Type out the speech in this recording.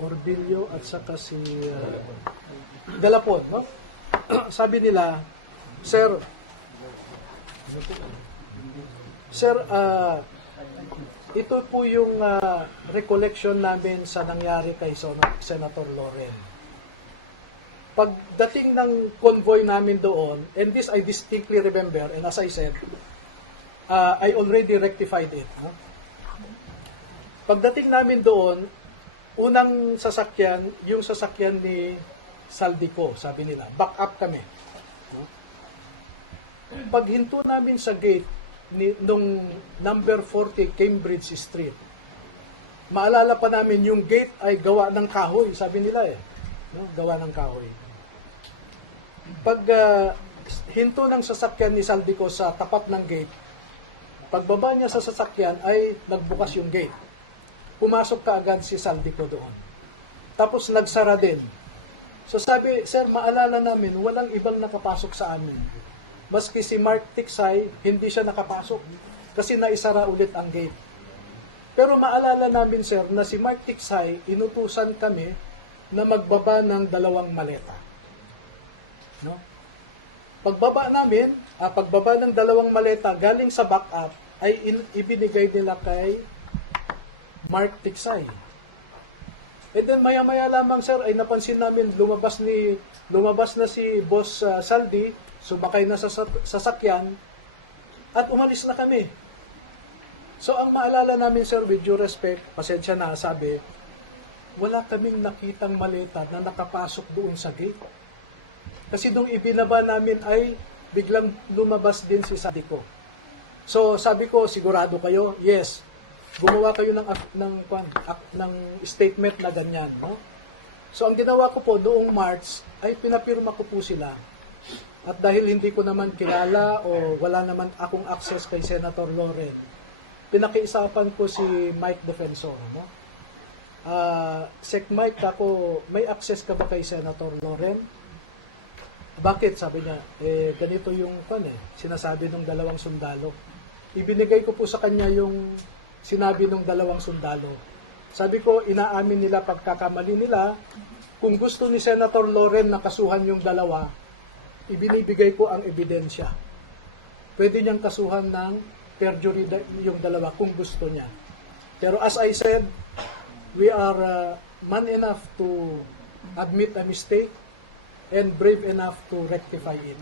Orbilio at saka si Galapon, no? Sabi nila, Sir, ito po yung recollection namin sa nangyari kay Senator Loren. Pagdating ng convoy namin doon, and this I distinctly remember, and as I said, I already rectified it. No? Pagdating namin doon, unang sasakyan, yung sasakyan ni Saldico, sabi nila, back up kami. No? Paghinto namin sa gate nung number 40 Cambridge Street, maalala pa namin yung gate ay gawa ng kahoy, sabi nila no? Gawa ng kahoy. Pag hinto ng sasakyan ni Saldico sa tapat ng gate, pagbaba niya sa sasakyan ay nagbukas yung gate. Pumasok kaagad si Saldico doon. Tapos nagsara din. So sabi, Sir, maalala namin, walang ibang nakapasok sa amin. Maski si Mark Tiksay, hindi siya nakapasok kasi naisara ulit ang gate. Pero maalala namin, Sir, na si Mark Tiksay, inutusan kami na magbaba ng 2 maleta. No? Pagbaba ng 2 maleta galing sa backup ay ibinigay nila kay Mark Tiksay. And then maya-maya lamang, Sir, ay napansin namin lumabas na si Boss Saldi, sumakay na sa sasakyan at umalis na kami. So ang maalala namin, Sir, with due respect, pasensya na, sabi, wala kaming nakitang maleta na nakapasok doon sa gate. Kasi nung ibinaba namin ay biglang lumabas din si Saldico. So sabi ko, sigurado kayo? Yes. Gumawa kayo ng statement na ganyan, no? So ang ginawa ko po noong March ay pinapirma ko po sila. At dahil hindi ko naman kilala o wala naman akong access kay Senator Loren, pinakiusapan ko si Mike Defensor, no? Sec Mike, ako, may access ka ba kay Senator Loren? Bakit? Sabi niya, ganito yung sinasabi ng 2 sundalo. Ibinigay ko po sa kanya yung sinabi ng 2 sundalo. Sabi ko, inaamin nila pagkakamali nila. Kung gusto ni Senator Loren na kasuhan yung 2, ibinibigay ko ang ebidensya. Pwede niyang kasuhan ng perjury yung 2 kung gusto niya. Pero as I said, we are man enough to admit a mistake and brave enough to rectify it.